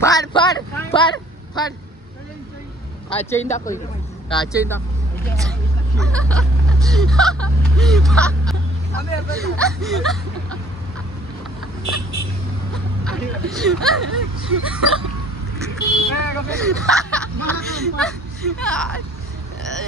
फाड फाड फाड फाड. हा चेन दाखव. हा चेन दाखव.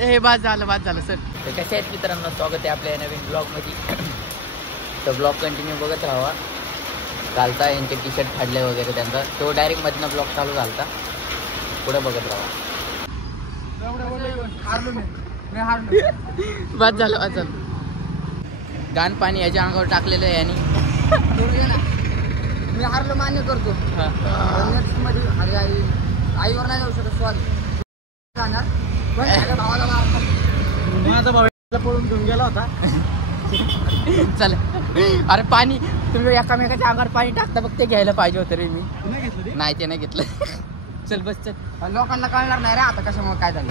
हे बाद झालं सर. तर कशा आहेत मित्रांनो, स्वागत आहे आपल्या नवीन ब्लॉग मध्ये. तर ब्लॉग कंटिन्यू बघत राहावा. घालता यांचे टी शर्ट फाडले वगैरे त्यांचा तो डायरेक्ट मधनं ब्लॉग चालू झालता. पुढे बघत राहावा. बाद झालं. घाण पाणी याच्या अंगावर टाकलेलं आहे यांनी. मी हारलो मान्य करतो. नेक्स्ट मध्ये आईवर नाही जाऊ शकत. सॉरी जाणार पण भावाला माझा भाऊ पळून घेऊन गेला होता. चल अरे पाणी तुम्ही एकामेकाच्या अंगावर पाणी टाकता बघ. ते घ्यायला पाहिजे होतं रे. मी नाही ते नाही घेतलं. चल बस चल. लोकांना कळणार नाही रे आता कशामुळे काय झालं.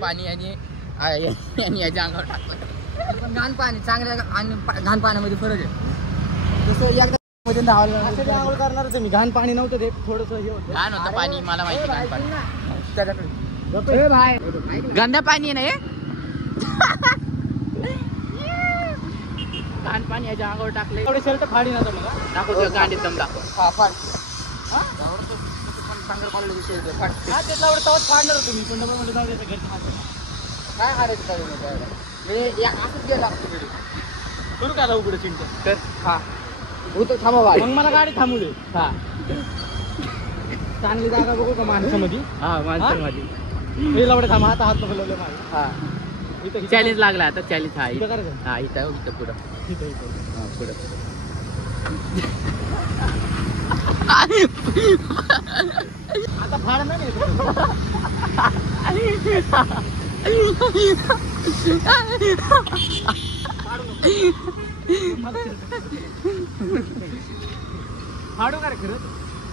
पाणी आणि याच्या अंगावर टाकलं. पण घाण पाणी चांगल्या आणि घाण पाण्यामध्ये फरक आहे. जसं एकदा मध्ये आंघोळ करणार होतं मी. घाण पाणी नव्हतं ते थोडंसं हे होतं. घाण होतं पाणी मला माहिती. घाण पाणी त्याच्याकडे भाई गंदा पाणी आहे ना हे. घाण पाणी याच्या अंगावर टाकले. एवढे शर्ट फाडी नव्हतं मला. दाखव गांडीत दम दाखव. हा फाड. चांगलं कॉलेज विषय फाड. हा त्यातला एवढं तवच फाडणार होतो मी. पण म्हणजे जाऊ द्यायचं घरचं माझं काय हारायचं चालू नाही. मी असंच गेला करू का उघडं चिंता तर हा होतं. थांबा मग मला गाडी थांबू दे. हा चांगली जागा बघू का माणसामध्ये. हा माणसामध्ये हे लवडे थांबा. आता हात नको लावले माझे. हा इथं चॅलेंज लागला आता. चॅलेंज हा इथं करायचं. हा इथं पुढं इथं हा पुढं. आता फाड नाही फाडू का रे खरं.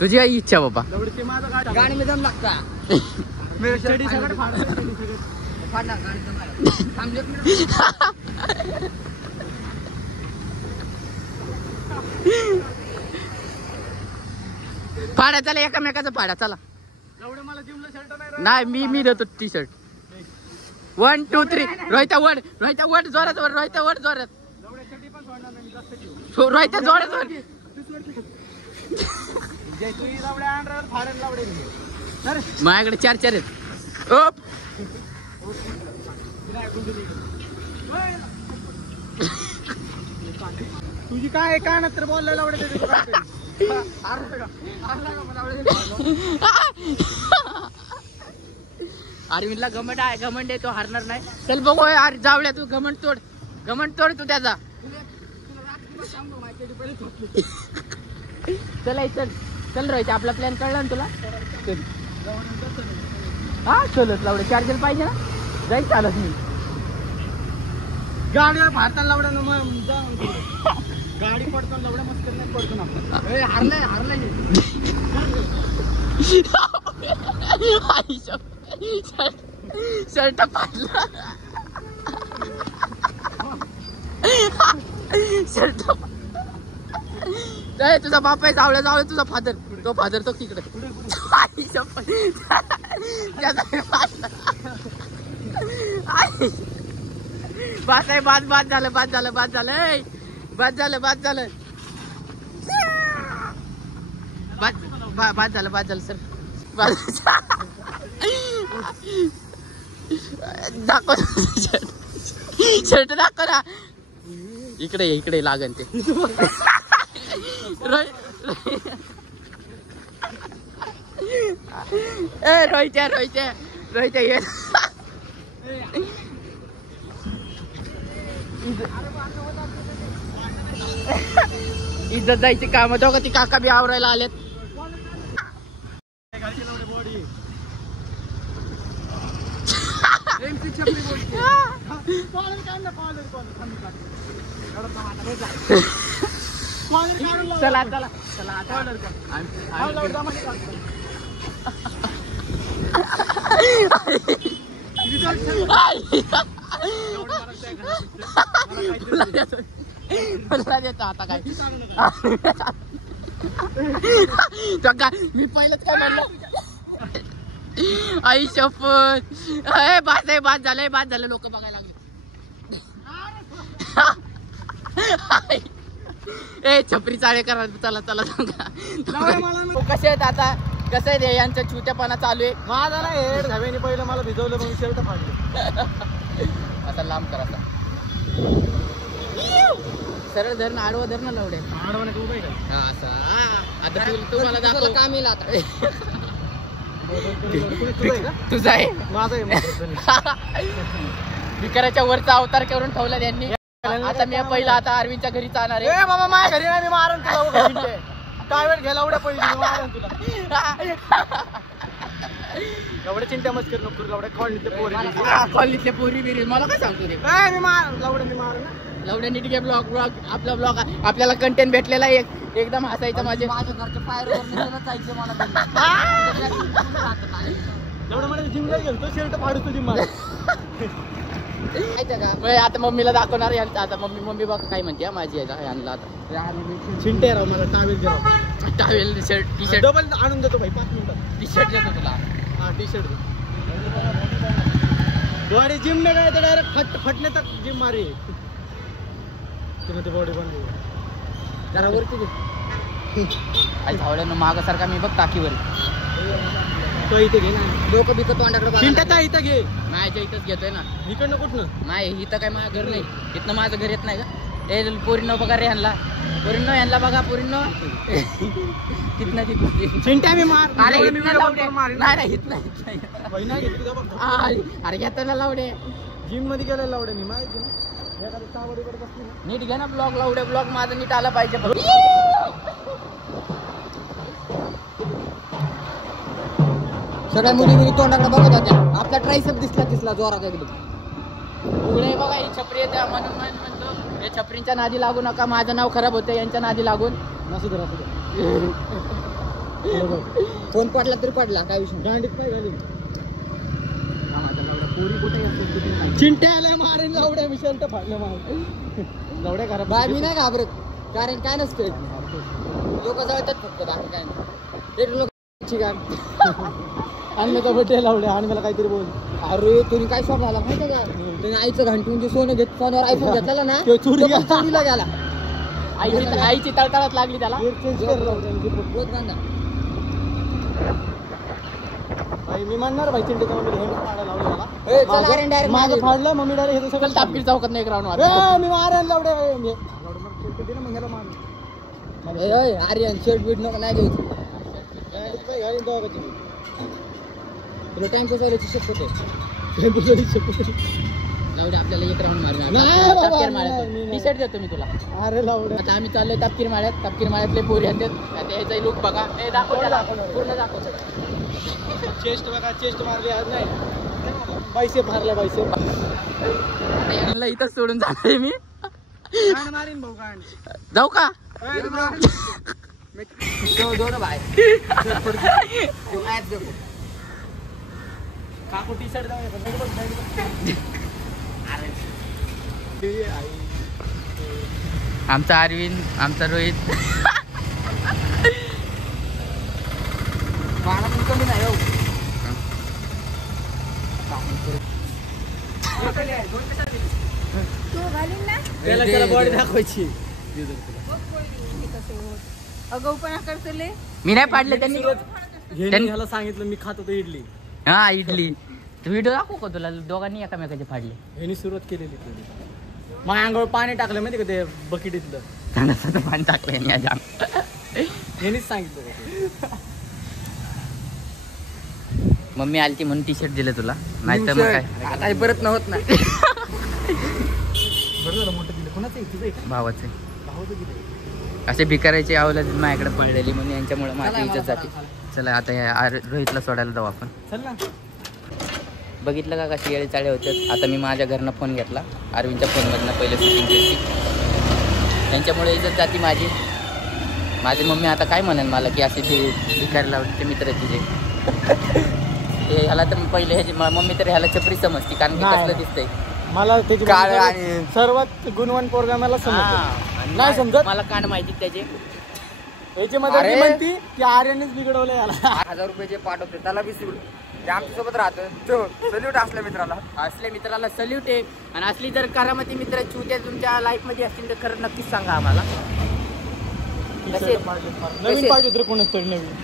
तुझी काही इच्छा बाबा. गाडी में दम लागता. स्टडी सगळं फाडणार गाडी थांबले. फाडा चला. एकामेकाचा फाडा चला. मला जिमला शर्ट नाही मी देतो टी शर्ट. 1 2 3 रोहिता वड. रोहिता वड जोरात वर. रोहिता वड जोरात. रोहिता जोरात वर. माझ्याकडे 4 आहेत. ओप तुझी काय काय नंतर बोललेला अरविंदला घमंड आहे तो हारणार नाही. चल बघू अरे जावल्या तू. घमंड तोड तू त्याचा. चल चल रोहित. आपला प्लॅन कळला ना तुला. हा चलत लावडे. चार्जर पाहिजे ना. जाईल चालत मी. गाडीवर भारताला लावडा ना. मग गाडी पडतो लावडा मस्त नाही पडतो ना. हारलाय शर्ट पाडला. शर्ट तुझा बाप आहे. जावळ्या तुझा फादर. तो फादर तो तिकडे. बास आहे. बाद झालं. बाद झालं सर. दाखव शर्ट दाखव ना. इकडे लागन ते. रोहित्या ये. इज्जत जायची काम. दोघं ती काका बी आवरायला आलेत. चला मला देतो आता काय मी पहिलंच काय म्हणलं आई शपथ बाद झालं लोक बघायला लागले ए छपरी चाळे करा चला कसे आहेत आता कसं आहे रे यांचा छुत्यापणा चालू आहे माझा ना हेड धाब्याने पहिलं मला भिजवलं मग शर्ट फाडलं आता लांब करा सरळ धर ना आडवं धर ना लवडे आडवा नाही उभा आहे का? हा असं आता तू मला दाखव काम येईल आता तुझं आहे का? तुझा आहे माझा आहे विकाराच्या वरचा अवतार करून ठेवला त्यांनी आता मी पहिला आता अरविंदच्या घरी जाणार आहे ए बाबा माझ्या घरी नाही मी मारन तुला काय वेळ घ्यायला एवढ्या पहिली मी मारन तुला एवढ्या चिंता मत कर नको एवढ्या कॉलनीतले पोरी बिरी मला काय सांगतो रे मी मारन एवढं मी मारन लवड्या नीट घे ब्लॉग आपला ब्लॉग आपल्याला कंटेंट भेटलेला एकदम हसायचं माझ्या घरच्या पायरीवर जायचं मला एवढं मला जिमला गेलो शर्ट फाडतो जिम मार का आता मम्मीला दाखवणार आता मम्मी बघ काय म्हणते माझी आहे आणला आता चिंटे राव मला टावेल घ्या टावेल टी शर्ट डबल आणून देतो भाई 5 मिनिटात टी शर्ट देतो तुला हा टी शर्ट बॉडी जिम में गए तो डायरेक्ट फटने तक जिम मारी तुम्ही बॉडी बनली जरा वरती दे आई धावड्यानं मागासारखा मी बघ टाकीवर तो इथे घे ना लोक बिकत तोंडाकडे चिंट्याचा इथं घे माझ्या इथंच घेतोय ना इकडनं कुठनं नाही इथं काय माझं घर नाही इथनं माझं घर येत नाही का ए पोरींनो बघा रे ह्यांना बघा पोरींनो तिथनं चिंट्या मी मार अरे नाही अरे घेताना लावडे जिम मध्ये गेला लावडे मी माहिती ना एखादी सावडीकडे बसली ना नीट घे ना ब्लॉग माझा नीट आला पाहिजे सगळ्या मुली तोंडाकडे बघत होत्या आपला ट्रायसेप दिसला जोरात एकदम उघडे बघा ही छपरी येते म्हणून म्हणतो या छपरींच्या नादी लागू नका माझं नाव खराब होतं यांच्या नादी लागून नसू दे फोन पडला तरी पडला काय विषय गांडीत काय झाली पोरी कुठे चिंट्याला मारेन लावड्या मी शर्ट फाडलं मला लावड्या खराब बाय मी नाही घाबरत कारण काय नसतं लोक जळतात फक्त बाकी काय नाही लोक आणलं का बटे लावड्या आणि मला काहीतरी बोल अरे तुम्ही काय शॉक झाला माहिती का तुम्ही आईचं घंटून जे सोनं घेत फोनवर आयफोन घेतला ना चोरीला गेला आईची तळतळात लागली त्याला मी म्हणणार भाई चिंटे माझं फाडलं मम्मी डायरेक्ट सगळं तापकीर चौकात नाही ग्राउंड मी मारेन लावड्या आर्यन शर्ट बीट नको नाही द्यायचं तुला टाइम पोचायची शपथ लावडे आपल्याला एक राऊंड मारणार टी शर्ट देतो मी तुला अरे लावडे आता आम्ही चाललोय तापकीर माळ्यातले पोरी आहेत याचा लुक बघा पूर्ण दाखव चेस्ट बघा चेस्ट मारली आज नाही बायसेप मारला बायसेप यांना इथं सोडून जाणार मी मारीन भाऊ गाण जाऊ का काकू टी शर्ट आमचा अरविंद आमचा रोहित कमी नाही त्याला बॉडी दाखवायची मी नाही पाडले त्यांनी ह्याला सांगितलं मी खात होतो इडली हा इडली व्हिडिओ दाखवू का तुला दोघांनी एकामेकाचे फाडले ह्यानी सुरुवात केलेली माझ्या अंगावर पाणी टाकलं माहिती का ते बकेटीतलं त्यांना पाणी टाकलं या जाम ह्यानीच सांगितलं मम्मी आलती म्हणून टी शर्ट दिलं तुला नाही तर मग काय परत नव्हत ना भावाचे असे भिकारायचे आवलं माझ्याकडे पडलेली म्हणून यांच्यामुळे माझी इज्जत जाते चला आता ह्या रोहितला सोडायला जाऊ आपण चल ना बघितलं का कशी येळे चाळे होते आता मी माझ्या घरनं फोन घेतला अरविंदच्या फोनमधनं पहिले शूटिंग केली त्यांच्यामुळे इज्जत जाती माझी मम्मी आता काय म्हणेन मला की असे ते भिकारी लावते मित्र तिचे ते ह्याला तर पहिले ह्याची मम्मी तर ह्याला छपरी समजते कारण की कसलं दिसतंय मला त्याची काळ आणि सर्वात गुणवान पोरगा मला समजतो. नाही समजत मला कांड माहिती त्याचे. याची मदत म्हणती की आर्यनेच बिघडवलं याला. 1000 रुपये जे पाठवतो त्याला विसरून ते आमच्या सोबत राहतं. सल्यूट असल्या मित्राला सल्यूट आहे. आणि असली जर करामती मित्राची उद्या तुमच्या लाईफ मध्ये असतील तर खरं नक्कीच सांगा आम्हाला. नवीन पाहिजे तर कोणच तरी नवीन.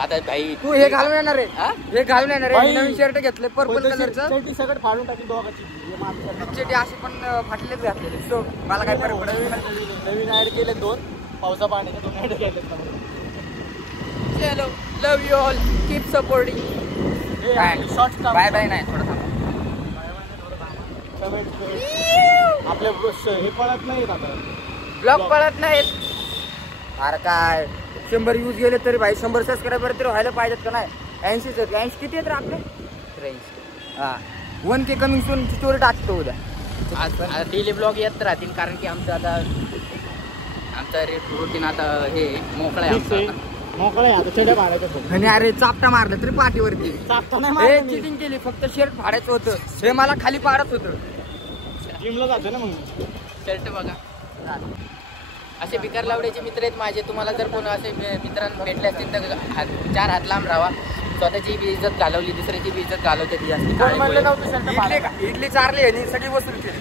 आता भाई तू हे घालून येणार आहे, हे घालून येणार आहे. नवीन शर्ट घेतलंय पर्पल कलरचं. टी सगळं फाडून टाकली दोघांची. चेटी असे पण फाटलेच घातलेले. सो मला काय फरक पडत. नवीन ऍड केले 2 पावसा पाण्याचे 2 ऍड केले. चलो love you all, keep supporting. Bye bye नाही थोडं आपल्या हे पळत नाही आता, ब्लॉग पळत नाहीत. अरे काय 100 यूज गेले तरी भाई 100 सबस्क्रायबर तरी व्हायला पाहिजेत का नाही. 80 किती आहेत रे आपले? 83. हा 1K कमिंग सून स्टोरी टाकतो उद्या. डेली ब्लॉग येत राहतील कारण की आमचं रुटीन आता हे मोकळं आहे. मोकळं आता चढ्या मारायचं. आणि अरे चापटा मारलं तरी पाठीवरती. चापटा नाही चिटिंग केली, फक्त शर्ट फाडायचं होतं. हे मला खाली पाडत होतं. जिमला जातो ना मग. शर्ट बघा. असे बिकार लावड्याचे मित्र आहेत माझे. तुम्हाला जर कोण असे मित्रांना भेटले असतील तर 4 हात लांब राहा. स्वतःची बी इज्जत घालवली, दुसऱ्याची बी इज्जत घालवते जास्त. इडली चारली आणि सगळी वसूल केली.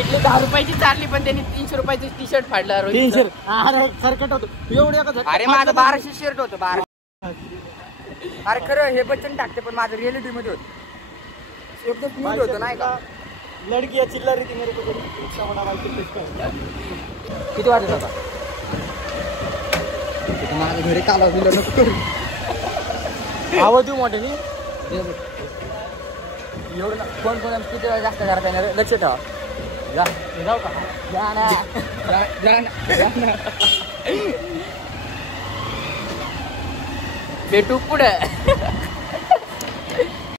इडली 10 रुपयाची चारली पण त्यांनी 300 रुपयाची टी शर्ट फाडला. 300. अरे सरकट होतो एवढं. अरे माझं 1200 शर्ट होतं. 12. अरे खरं हे बच्चन टाकते पण माझं रिअलिटी मध्ये होतं. एकदम स्मूथ होतं नाही का. लडकी या चिल्ला रीती मेरे को किती वाजत होता माझ्या घरी काला दिलं नको. आवाज देऊ मोठ्याने एवढं कोण किती वेळा जास्त करता येणार लक्ष ठेवा. जाऊ का? भेटू पुढे.